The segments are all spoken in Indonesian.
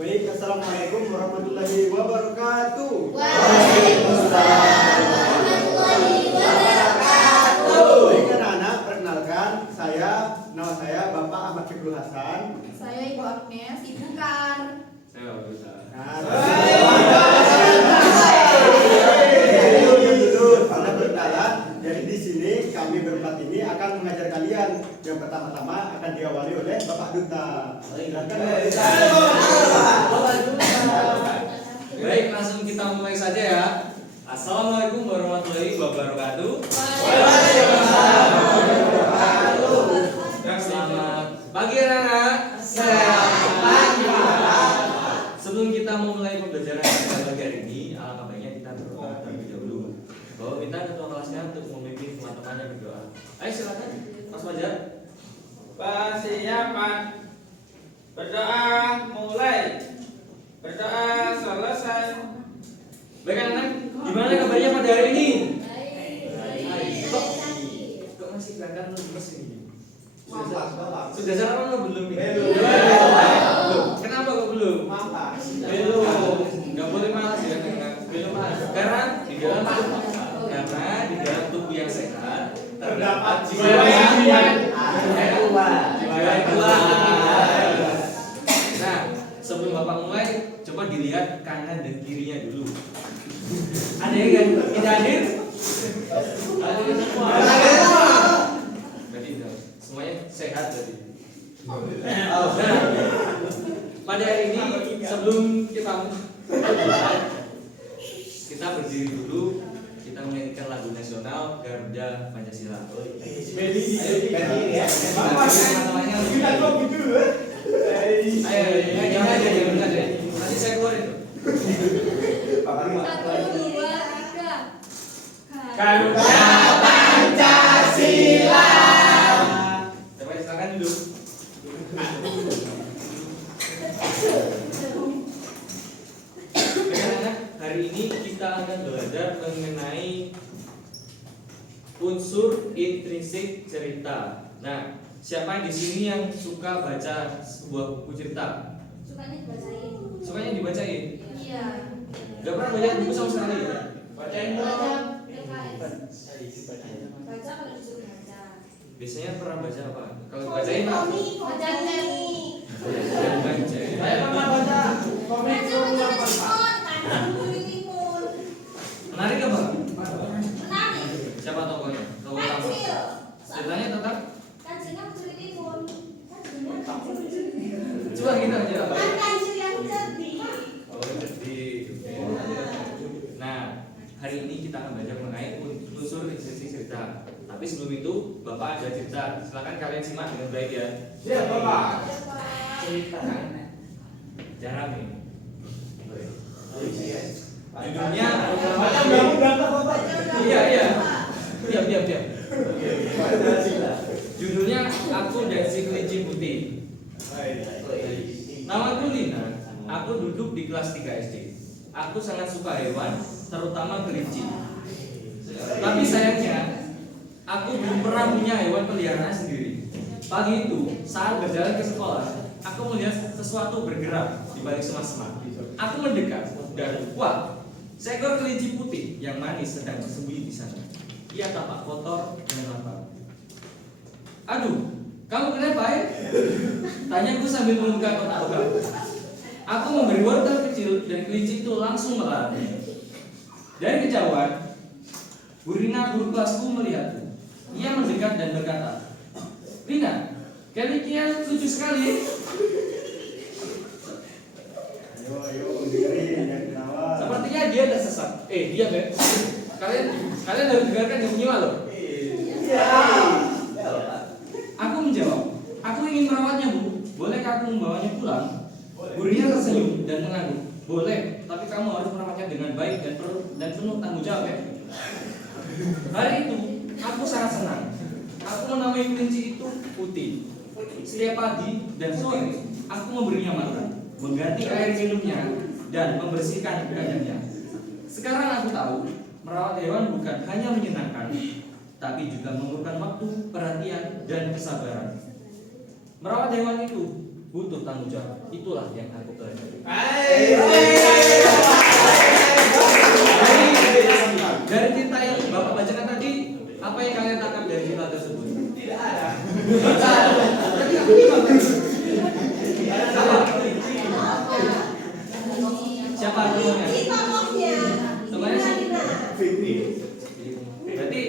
Baik, assalamualaikum warahmatullahi wabarakatuh. Waalaikumsalam warahmatullahi wabarakatuh. Baik anak-anak, perkenalkan nama saya Bapak Ahmad Syukur Hasan. Saya Ibu Agnes, Ibu Kar. Saya nggak bisa. Anda berkenalan. Jadi di sini kami berempat ini akan mengajar kalian. Yang pertama-tama akan diawali oleh Bapak Duta. Silakan. Baik, langsung kita mulai saja ya. Assalamualaikum warahmatullahi wabarakatuh. Selamat pagi anak-anak. Selamat pagi. Sebelum kita memulai pembelajaran pada pagi hari ini, alangkah baiknya kita berdoa terlebih dahulu. Bahwa minta ketua kelasnya untuk memimpin teman-temannya berdoa. Ayo silakan, Mas Fajar. Persiapan berdoa mulai. Berdoa selesai. Baik anak-anak, gimana kabarnya pada hari ini? Kok masih kelihatan lemes ini? Sudah sarapan atau belum? Belum. Kenapa kok belum? Belum. Nggak boleh malas ya, belum malas. Karena di dalam tubuh yang sehat terdapat jiwa yang kuat. Nah, sebelum Bapak mulai, coba dilihat kanan dan kirinya dulu. Ada yang tidak hadir? Ada semua. Berarti semuanya sehat berarti. Nah, pada hari ini sebelum kita mulai, kita berdiri dulu. Kita menyanyikan lagu nasional Garuda Pancasila. Ayo, nanti saya keluarin tuh. 1, 2, 3. Garuda Pancasila. Coba silakan dulu. Anak-anak, hari ini kita akan belajar mengenai unsur intrinsik cerita. Nah, siapa di sini yang suka baca sebuah buku cerita? Sukanya dibacain. Sukanya dibacain? Iya. Gak pernah baca buku sama sekali ya? Bacain Baca dong. PKS. Baca kalau disuruh baca. Biasanya pernah baca apa? Kalau bacain apa? Baca komik. Saya pernah baca komik Baca Rumah buku Bapak. timun. Menarik apa? Menarik. Siapa tokohnya? Tokoh utama. Kecil. Ceritanya tentang? Kajiannya mencuri timun. Kajiannya Coba kita aja. kan kajian yang cerdik. Oh, jadi. Nah, hari ini kita akan belajar mengenai unsur intrinsik cerita. Tapi sebelum itu, Bapak ada cerita. Silakan kalian simak dengan baik ya. Siap, Bapak. Cerita Jaram ini. Judulnya Iya. Diam. Judulnya Aku dan si Kelinci Putih. Namaku Lina. Aku duduk di kelas 3 SD. Aku sangat suka hewan, terutama kelinci. Tapi sayangnya, aku belum pernah punya hewan peliharaan sendiri. Pagi itu, saat berjalan ke sekolah, aku melihat sesuatu bergerak di balik semak-semak. Aku mendekat dan wah, seekor kelinci putih yang manis sedang bersembunyi di sana. Ia tampak kotor dan lapar. Aduh, kamu kenapa ya? Tanyaku sambil membuka kotak bekal. Aku memberi wortel kecil dan kelinci itu langsung melari. Dari kejauhan, Burina guru kelasku melihatku. Ia mendekat dan berkata, Rina, kelinci lucu sekali. Ayo, dengerin yang ketawa. Sepertinya dia tersesat. Diam ya. Kalian harus dengarkan yang menyimak loh. Aku menjawab, aku ingin merawatnya Bu. Bolehkah aku membawanya pulang? Burina tersenyum dan mengangguk. Boleh, tapi kamu harus merawatnya dengan baik dan penuh tanggung jawab ya. Hari itu, aku sangat senang. Aku menamai kelinci itu Putih. Setiap pagi dan sore, aku memberinya makan, mengganti air minumnya, dan membersihkan kandangnya. Sekarang aku tahu, merawat hewan bukan hanya menyenangkan, tapi juga memerlukan waktu, perhatian, dan kesabaran. Merawat hewan itu butuh tanggung jawab. Itulah yang aku pelajari. Dari cerita yang Bapak bacakan tadi, apa yang kalian tangkap dari cerita tersebut? Tidak ada. Siapa dulunya? Tokohnya. Temannya sih. Fikri. Berarti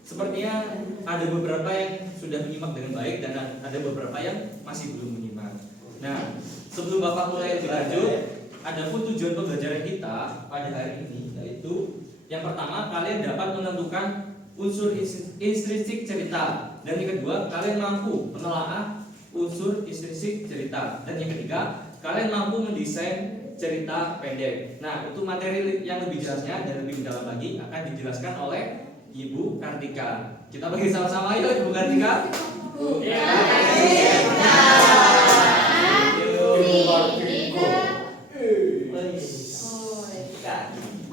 sepertinya ada beberapa yang sudah menyimak dengan baik dan ada beberapa yang masih belum menyimak. Nah, sebelum Bapak mulai lebih lanjut, adapun tujuan pembelajaran kita pada hari ini yaitu yang pertama, kalian dapat menentukan unsur intrinsik cerita, dan yang kedua, kalian mampu menelaah unsur intrinsik cerita, dan yang ketiga, kalian mampu mendesain cerita pendek. Nah, untuk materi yang lebih jelasnya dan lebih mendalam lagi akan dijelaskan oleh Ibu Kartika. Kita bagi sama-sama yuk, Ibu Kartika.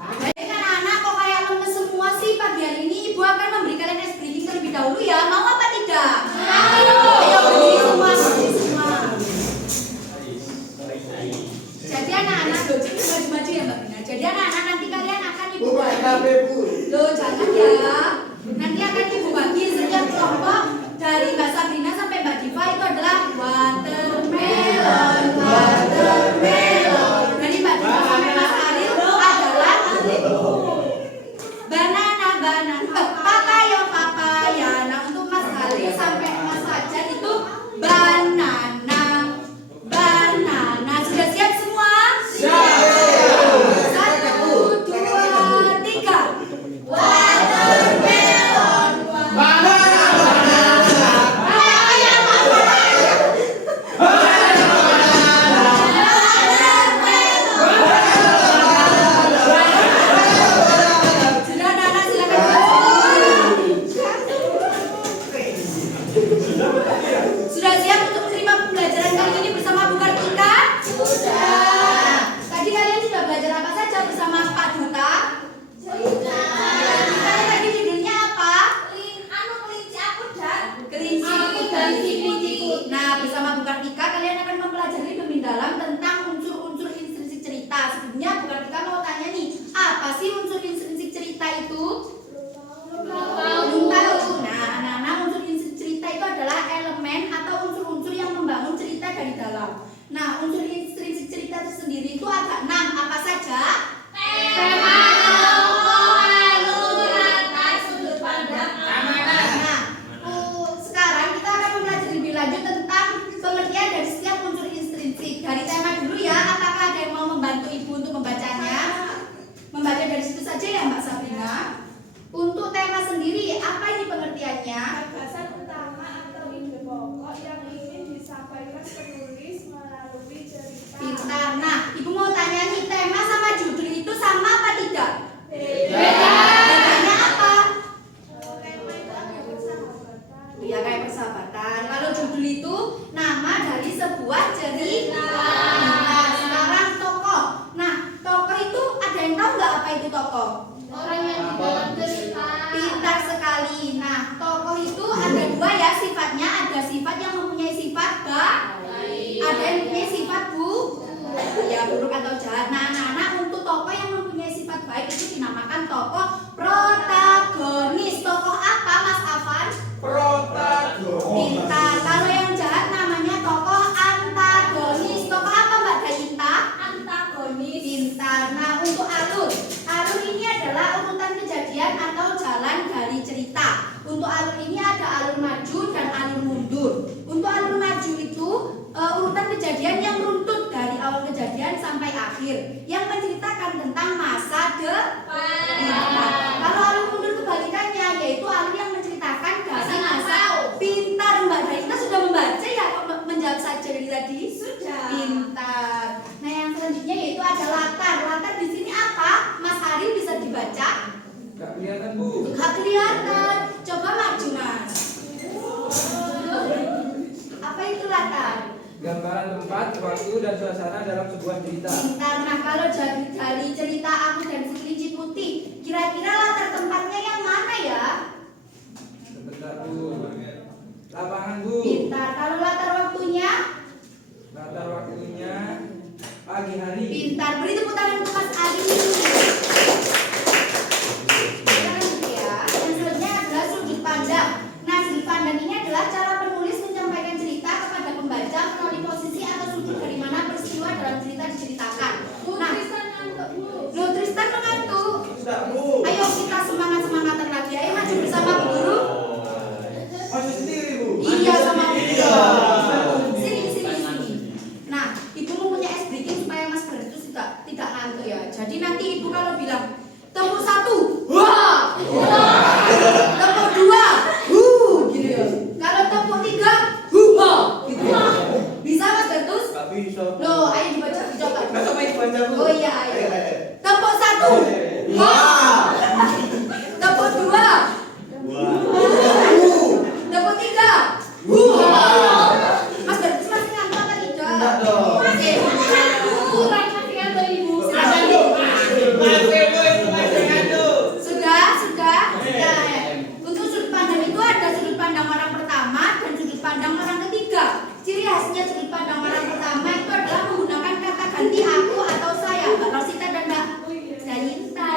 Baik anak-anak, kok kayak lemes semua sih pagi hari ini? Ibu akan memberi kalian es briefing terlebih dahulu ya. Mau apa tidak? Ayo berdiri semua, berdiri semua. Jadi anak-anak, loh, jadi maju-maju ya Mbak Bina. Jadi anak-anak nanti kalian akan ibu bagi. Loh, jangan ya. Nanti akan ibu bagi setiap kelompok dari Mbak Sabrina sampai Mbak Diva itu adalah watermelon, watermelon. Dari Mbak Diva sampai Mas Ariel adalah banana, banana, papaya, papaya. Nah, untuk Mas Ariel sampai Mas Fajar itu banana, banana. Sudah siap semua? Siap. 1, 2, 3. Watermelon, sudah anak-anak silakan. Sudah siap untuk menerima pembelajaran kali ini bersama Bu Kartika? Sudah. Tadi kalian sudah belajar apa saja bersama Pak Duta? Sudah. Tadi judulnya apa? Kelinci aku dan si kelinci. Nah, bersama Bu Kartika kalian akan mempelajari lebih dalam tentang unsur-unsur intrinsik cerita. Sebelumnya Bu Kartika mau tanya nih, apa sih unsur intrinsik cerita itu? Belum tahu. Nah, anak-anak, unsur intrinsik cerita itu adalah elemen atau unsur-unsur yang membangun cerita dari dalam. Nah, unsur intrinsik cerita itu sendiri itu ada 6. Apa saja? Tema, tokoh, alur, latar, sudut pandang, amanat. Nah, sekarang kita akan mempelajari lebih lanjut tentang pengertian dari setiap unsur intrinsik. Dari tema dulu ya. Apakah ada yang mau membantu Ibu untuk membacanya? Membaca dari situ saja ya Mbak Sabrina. Untuk tema sendiri, apa ini pengertiannya? Gagasan utama atau ide pokok yang ingin disampaikan penulis melalui cerita. Pintar. Nah, Ibu mau tanya nih, tema sama judul itu sama apa tidak? Beda. Bedanya apa? Tema itu ada persahabatan. Ya kayak persahabatan. Kalau judul itu nama dari sebuah cerita. Nah, sekarang tokoh. Nah, tokoh itu ada yang tahu nggak apa itu tokoh? Orang yang di dalam cerita. Pintar sekali. Nah, tokoh itu ada 2 ya sifatnya. Ada sifat yang mempunyai sifat baik. Ada yang mempunyai sifat ya buruk atau jahat. Nah, anak-anak, untuk tokoh yang mempunyai sifat baik itu dinamakan tokoh protagonis. Tokoh apa Mas Afan? Pintar. Kalau yang jahat namanya tokoh antagonis. Tokoh apa Mbak Dayinta? Antagonis. Pintar. Nah, untuk alur. Alur ini adalah urutan kejadian atau jalan dari cerita. Untuk alur ini ada alur maju dan alur mundur. Untuk alur maju itu urutan kejadian yang runtut dari awal kejadian sampai akhir, yang menceritakan tentang masa depan. Kalau alur mundur kebalikannya, yaitu alur yang menceritakan dari masa. Pintar Mbak Daita sudah membaca ya, kok menjawab saja dari tadi? Sudah. Pintar. Nah, yang selanjutnya yaitu ada latar. Latar di sini apa? Mas Ari bisa dibaca? Gak kelihatan Bu. Nggak kelihatan. Coba maju Mas. Apa itu latar? Gambaran tempat, waktu, dan suasana dalam sebuah cerita. Pintar. Nah, kalau dari cerita Aku dan si Kelinci Putih, kira-kira latar tempatnya yang mana ya? Sebentar Bu. Lapangan Bu. Pintar. Kalau latar waktunya? pintar. Beri tepuk tangan untuk Mas Ali. Yang selanjutnya adalah sudut pandang. Nah, sudut pandang ini adalah cara penulis menyampaikan cerita kepada pembaca melalui posisi atau sudut dari mana peristiwa dalam cerita diceritakan. Nah, Loh, Tristan mengantuk. Ayo kita semangat-semangatan lagi. Ayo maju bersama Bu Guru. Maju sendiri, Bu. Iya, sama Bu Guru. Iya. Sini. Nah, Ibu mempunyai ice breaking supaya Mas Ber itu tidak ngantuk ya. Jadi nanti Ibu kalau bilang tepuk 1, wah. Tepuk 2, gitu ya. Kalau tepuk 3, ha, gitu ya. Bisa Mas Bertus? Gak bisa. Loh, ayo dibaca. Masa main dibaca, Bu? Oh iya, ayo. Tepuk 1, Wah. tepuk 2, tepuk 3, Mas Bertus masih ngantuk apa tidak? Enggak dong. Masih kurang masih ngantuk Ibu. Sudah. Ya. Untuk sudut pandang itu ada sudut pandang orang pertama dan sudut pandang orang ketiga. Ciri khasnya sudut pandang orang pertama itu adalah menggunakan kata ganti aku atau saya, Mbak Rosita dan Mbak Dalinta.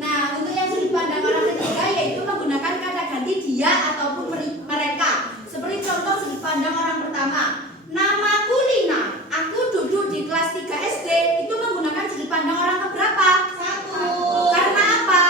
Nah, untuk yang sudut pandang orang ketiga yaitu menggunakan kata ganti dia ataupun mereka. Seperti contoh sudut pandang orang pertama. Namaku Lina, aku duduk di kelas 3 SD. Itu menggunakan sudut pandang orang keberapa? 1. Karena apa?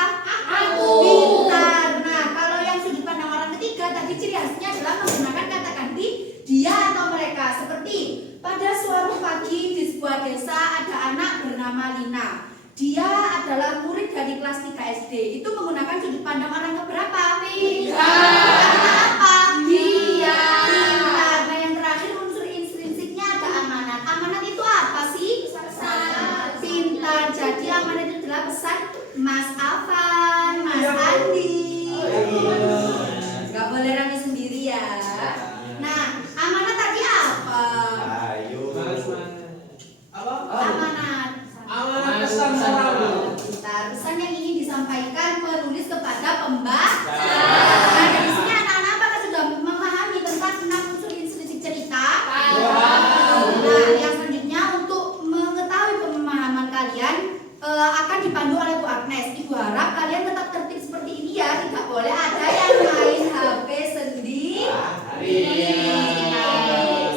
Aku. Pintar. Nah, kalau yang sudut pandang orang ketiga tadi ciri khasnya adalah menggunakan kata ganti dia atau mereka. Seperti pada suatu pagi di sebuah desa ada anak bernama Lina. Dia adalah murid dari kelas 3 SD. Itu menggunakan sudut pandang orang keberapa? Pintar. Karena apa? Dia. Pintar. Nah, yang terakhir unsur intrinsiknya ada amanat. Amanat itu apa sih? Pesan. Pintar. Jadi amanat itu adalah pesan Mas Afan, Mas Andi. Gak boleh rame sendiri ya. Nah, amanat tadi apa? Ayo. Amanat. pesan moral. Pintar. Pesan yang ingin disampaikan penulis kepada pembaca. Nah, dari sini anak-anak apakah sudah memahami tentang 6 unsur intrinsik cerita? Nah, yang selanjutnya untuk mengetahui pemahaman kalian akan dipandu oleh Bu Agnes. Ibu harap kalian tetap tertib seperti ini ya. Tidak boleh ada yang main HP sendiri.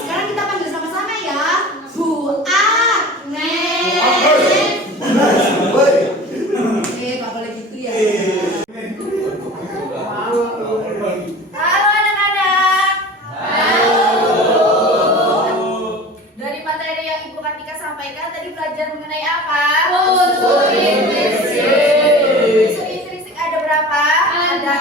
Sekarang kita panggil sama-sama ya. Bu Agnes. Gak boleh gitu ya. Halo anak-anak. Dari materi yang Ibu Kartika sampaikan tadi belajar mengenai apa? Unsur intrinsik. Unsur intrinsik ada berapa? Ada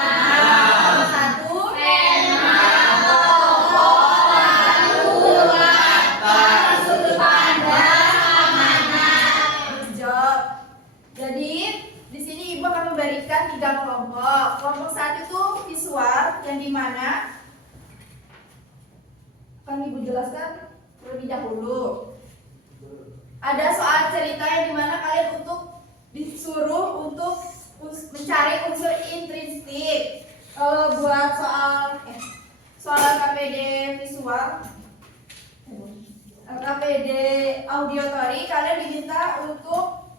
6. 1. Tema. Tokoh. Lalu. Latar. Sudut pandang. Amanat. Jawab. Jadi di sini Ibu akan memberikan 3 kelompok. Kelompok 1 itu visual, yang dimana akan Ibu jelaskan terlebih dahulu. Ada soal cerita yang dimana kalian disuruh untuk mencari unsur intrinsik. Kalau buat soal KPD visual, KPD auditory, kalian diminta untuk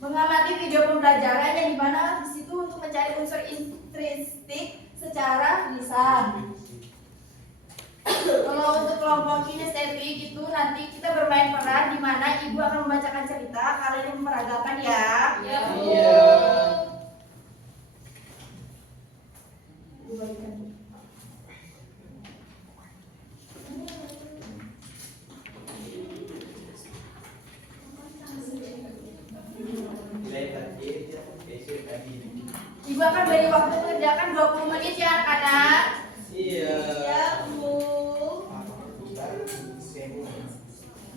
mengamati video pembelajaran yang dimana di situ untuk mencari unsur intrinsik secara lisan. Kalau untuk kelompok kinestetik itu nanti kita bermain peran di mana Ibu akan membacakan cerita, kalian yang memeragakan ya. Iya. Ibu akan beri waktu mengerjakan 20 menit ya anak-anak. Iya. Ya, Bu.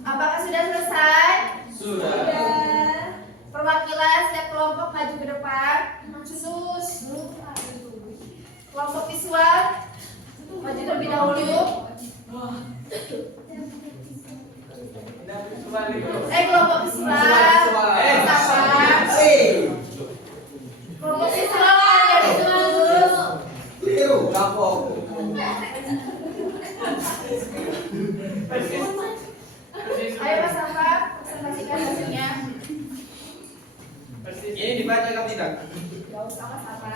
Apakah sudah selesai? Sudah. Perwakilan setiap kelompok maju ke depan. Sus. Kelompok visual maju terlebih dahulu. Kelompok visual. Sabar. Kelompok visual dari terus. Keliru, kelompok. Ayo Mas dibaca atau tidak? Gak usah sama.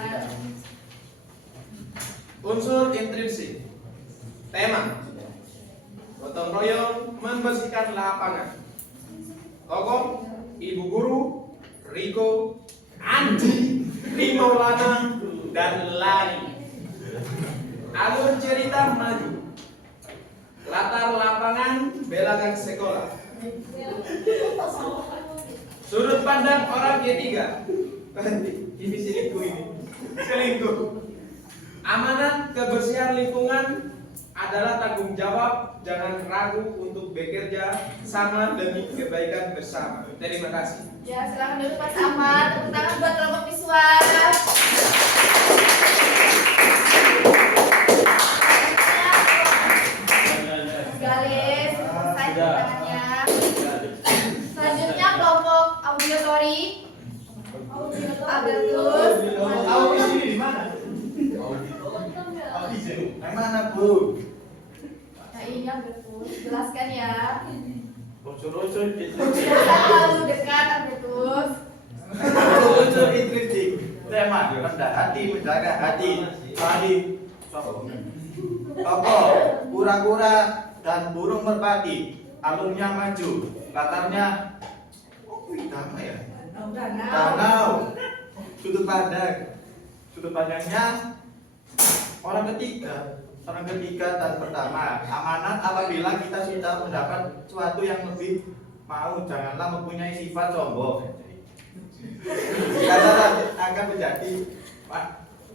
Unsur intrinsik. Tema. Gotong royong membersihkan lapangan. Tokoh Ibu Guru, Riko, Andi, Rimaulana, dan Lani. Alur cerita maju. Latar lapangan belakang sekolah. Sudut pandang orang ketiga. Ini selingkuh ini. Selingkuh. Amanat kebersihan lingkungan adalah tanggung jawab. Jangan ragu untuk bekerja sama demi kebaikan bersama. Terima kasih. Ya, silakan dulu Mas Ahmad. Tepuk tangan buat kelompok visual. Galis, selesai tangannya. Selanjutnya kelompok auditory. Albertus. Audisi ini di mana? Audisi. Yang mana, Bu? Nah, ini Albertus. Jelaskan ya. Unsur-unsur Terlalu dekat Albertus. unsur intrinsik. Tema rendah hati, menjaga hati. Tadi tokoh kura-kura dan burung merpati. Alurnya maju, latarnya damai ya. Danau. Sudut pandangnya orang ketiga dan pertama. Amanat apabila kita sudah mendapat sesuatu yang lebih mau, janganlah mempunyai sifat sombong. Karena akan menjadi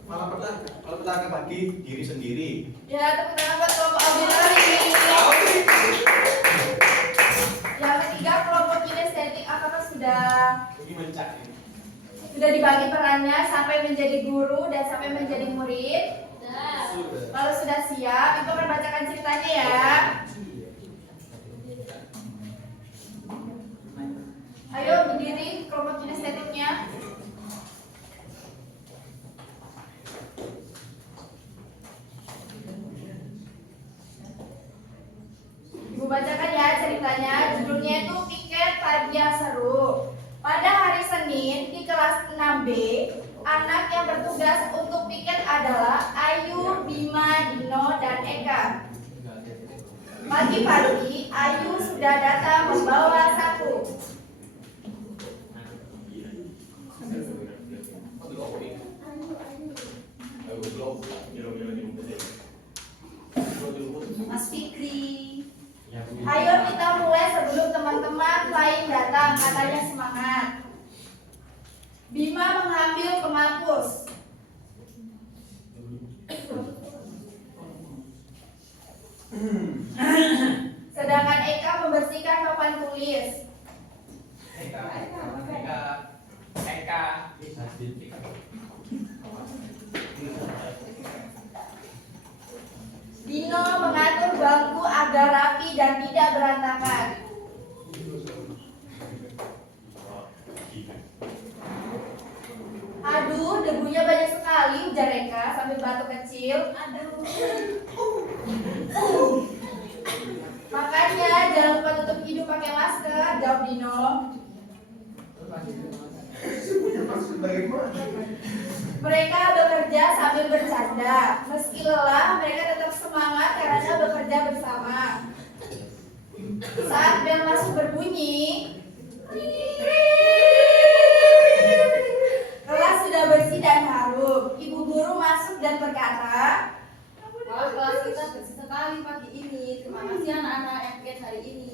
malapetaka bagi diri sendiri. Ya, tepuk tangan buat kelompok auditory. Yang ketiga kelompok kinestetik, apakah sudah dibagi perannya sampai menjadi guru dan sampai menjadi murid? Kalau sudah siap, Ibu akan bacakan ceritanya ya. Ayo berdiri kelompok kinestetiknya. Ibu bacakan ya ceritanya. Judulnya itu Piket Pagi yang Seru. Pada hari Senin di kelas 6B, anak yang bertugas untuk piket adalah Ayu, Bima, Dino, dan Eka. Pagi-pagi, Ayu sudah datang membawa sapu. Mas Fikri, ayo kita mulai sebelum teman-teman lain datang, katanya semangat. Bima mengambil penghapus. Sedangkan Eka membersihkan papan tulis. Dino mengatur bangku agar rapi dan tidak berantakan. Aduh, debunya banyak sekali, ujar Eka sambil batuk kecil. Aduh. Makanya jangan lupa tutup hidung pakai masker, jawab Dino. Mereka bekerja sambil bercanda. Meski lelah, mereka tetap semangat karena bekerja bersama. Saat bel masuk berbunyi, kelas sudah bersih dan harum. Ibu guru masuk dan berkata, "Wah, kelas kita bersih sekali pagi ini. Terima kasih anak-anak yang piket hari ini."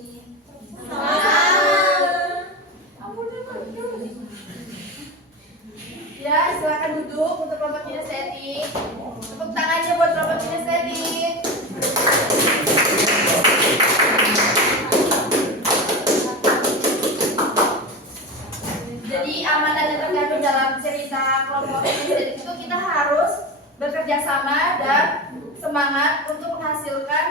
ya silakan duduk untuk kelompok kinestetik. Tepuk tangannya buat kelompok kinestetik. Jadi amanat yang terkandung dalam cerita kelompok kinestetik itu kita harus bekerja sama dan semangat untuk menghasilkan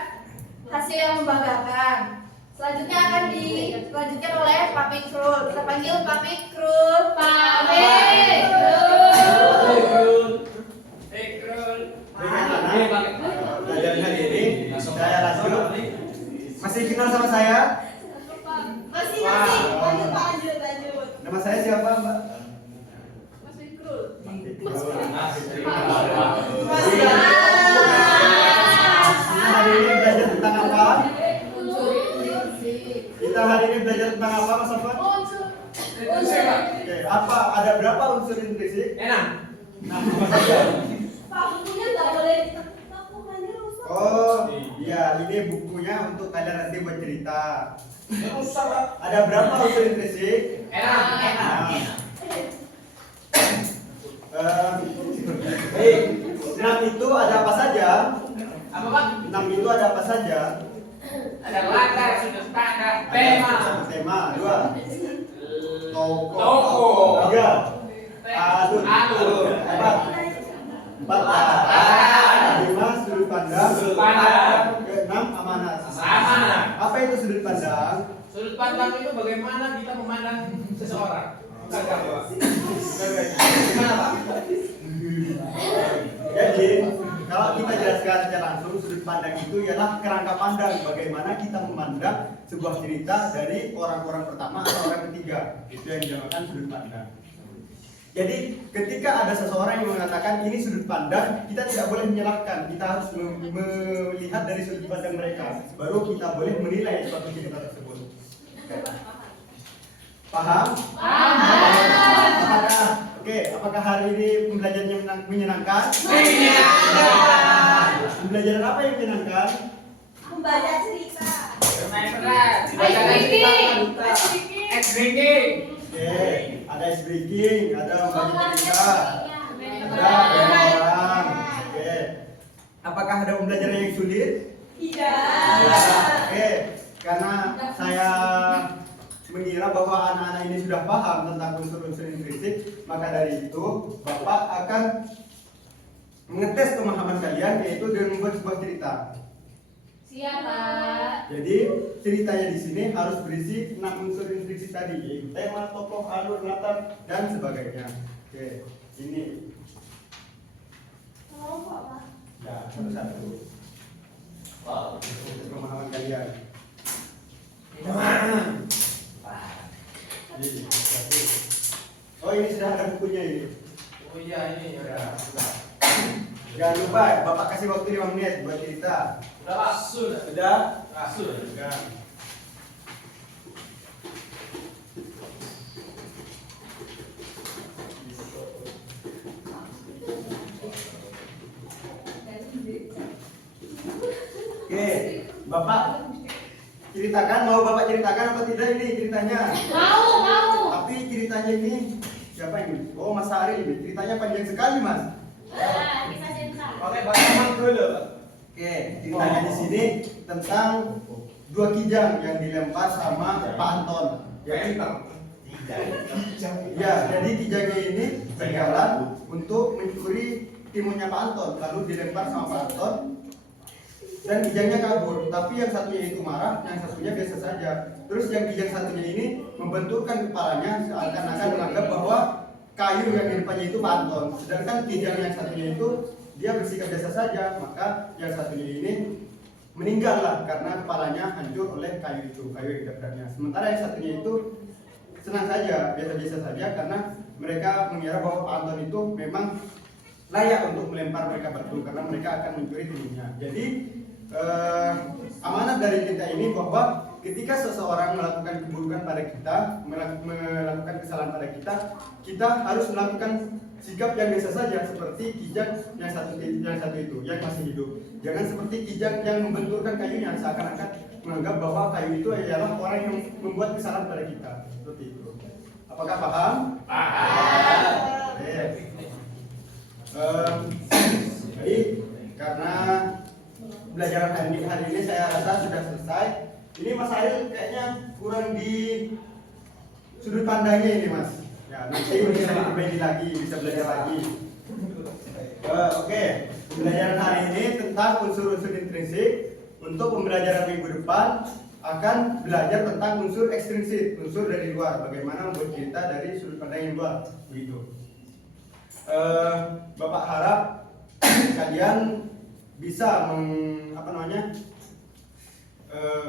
hasil yang membanggakan. Selanjutnya akan dilanjutkan oleh Pak Pikrul. Kita panggil Pak Pikrul. Pak Pikrul. Pelajaran hari ini saya lanjut. Masih kenal sama saya? Masih. Lanjut, Pak, lanjut. Nama saya siapa, Mbak? Kita hari ini belajar tentang apa, Mas Afwan? Unsur. Oke, apa? Ada berapa unsur intrinsik? Enak. Nah, apa saja? Pak, bukunya nggak boleh ditekan, bukannya rusak. Oh, iya, ini bukunya untuk kalian nanti buat cerita. Rusak. Ada berapa unsur intrinsik? Enak. Nah, baik, 6 itu ada apa saja? Apa Pak? 6 itu ada apa saja? Ada latar, sudut pandang, tema. Tema, 2. Toko. 3. Alur. 4. 5. Sudut pandang. 6. Amanat. Amanat. Apa itu sudut pandang? Sudut pandang itu bagaimana kita memandang seseorang. Gimana Pak? Jadi, kalau kita jelaskan secara langsung, sudut pandang itu ialah kerangka pandang bagaimana kita memandang sebuah cerita dari orang-orang pertama atau orang ketiga. Itu yang dinamakan sudut pandang. Jadi, ketika ada seseorang yang mengatakan ini sudut pandang, kita tidak boleh menyalahkan. Kita harus melihat dari sudut pandang mereka. Baru kita boleh menilai suatu cerita tersebut. Paham? Apakah hari ini pembelajarannya menyenangkan? Pembelajaran apa yang menyenangkan? Membaca cerita. Bermain peran. Ice drinking. Oke, ada ice breaking, ada membaca cerita, ada orang. Oke. Apakah ada pembelajaran yang sulit? Oke, karena saya mengira bahwa anak-anak ini sudah paham tentang unsur-unsur intrinsik, maka dari itu Bapak akan mengetes pemahaman kalian, yaitu dengan membuat sebuah cerita. Siap, Pak. Jadi ceritanya di sini harus berisi 6 unsur intrinsik tadi, yaitu tema, tokoh, alur, latar, dan sebagainya. Oke, ini ya satu-satu. Wow, pemahaman kalian. Oh, ini sudah ada bukunya ini. Oh iya ini ya. Sudah. Jangan lupa, Bapak kasih waktu 5 menit buat cerita. Sudah Pak. Sudah. Sudah? Sudah. Oke, Bapak ceritakan, mau Bapak ceritakan apa tidak ini ceritanya? Mau. Tapi ceritanya ini siapa ini? Oh, Mas Ari ini. Ceritanya panjang sekali, Mas. Bisa cerita. Oke, Bapak dulu Pak. Oke, ceritanya di sini tentang 2 kijang yang dilempar sama Pak Anton. Jadi, ya, jadi kijangnya ini berjalan untuk mencuri timunnya Pak Anton, lalu dilempar sama Pak Anton. Dan kijangnya kabur, tapi yang satunya itu marah, yang satunya biasa saja. Terus yang kijang satunya ini membenturkan kepalanya seakan-akan menganggap bahwa kayu yang di depannya itu Pak Anton. Sedangkan kijang yang satunya itu dia bersikap biasa saja, maka yang satunya ini meninggal lah karena kepalanya hancur oleh kayu itu, kayu yang didapatnya. Sementara yang satunya itu senang saja, biasa-biasa saja karena mereka mengira bahwa Pak Anton itu memang layak untuk melempar mereka batu karena mereka akan mencuri timunnya. Jadi amanat dari cerita ini bahwa ketika seseorang melakukan keburukan pada kita, melakukan kesalahan pada kita, kita harus melakukan sikap yang biasa saja seperti kijang yang satu itu yang masih hidup. Jangan seperti kijang yang membenturkan kayunya seakan-akan menganggap bahwa kayu itu adalah orang yang membuat kesalahan pada kita. Seperti itu. Apakah paham? Paham. Baik, karena pembelajaran hari ini saya rasa sudah selesai. Ini Mas Ariel kayaknya kurang di sudut pandangnya ini, Mas. Ya, nanti bisa diperbaiki lagi, bisa belajar lagi. Oke, pembelajaran hari ini tentang unsur-unsur intrinsik. Untuk pembelajaran minggu depan akan belajar tentang unsur ekstrinsik, unsur dari luar. Bagaimana membuat cerita dari sudut pandang yang luar, begitu. Bapak harap kalian bisa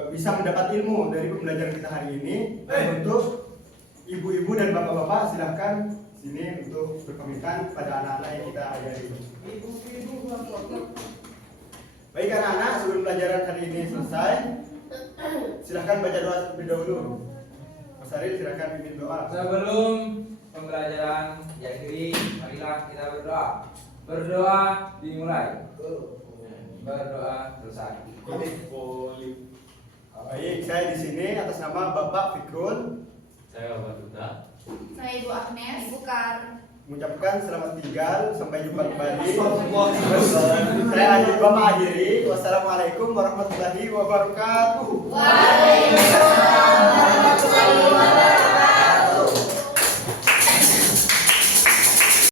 bisa mendapat ilmu dari pembelajaran kita hari ini. Dan untuk ibu-ibu dan bapak-bapak silahkan sini untuk berkomentar pada anak-anak yang kita ajari. Baik anak-anak, sebelum pelajaran hari ini selesai, Silahkan baca doa terlebih dahulu. Mas Aril silahkan pimpin doa. Sebelum pembelajaran yang diri, marilah kita berdoa. Berdoa dimulai. Berdoa selesai. Baik, saya di sini atas nama Bapak Fikrul Saya Bapak Duta. Saya Ibu Agnes. Ibu Kar. mengucapkan selamat tinggal, sampai jumpa kembali. Saya Bapak akhiri. Wassalamualaikum warahmatullahi wabarakatuh. Waalaikumsalam warahmatullahi wabarakatuh.